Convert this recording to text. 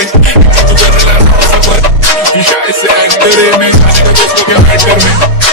में तू कर रहा है सफर शायद से एक्टर में जाने का दोस्तों के मैटर में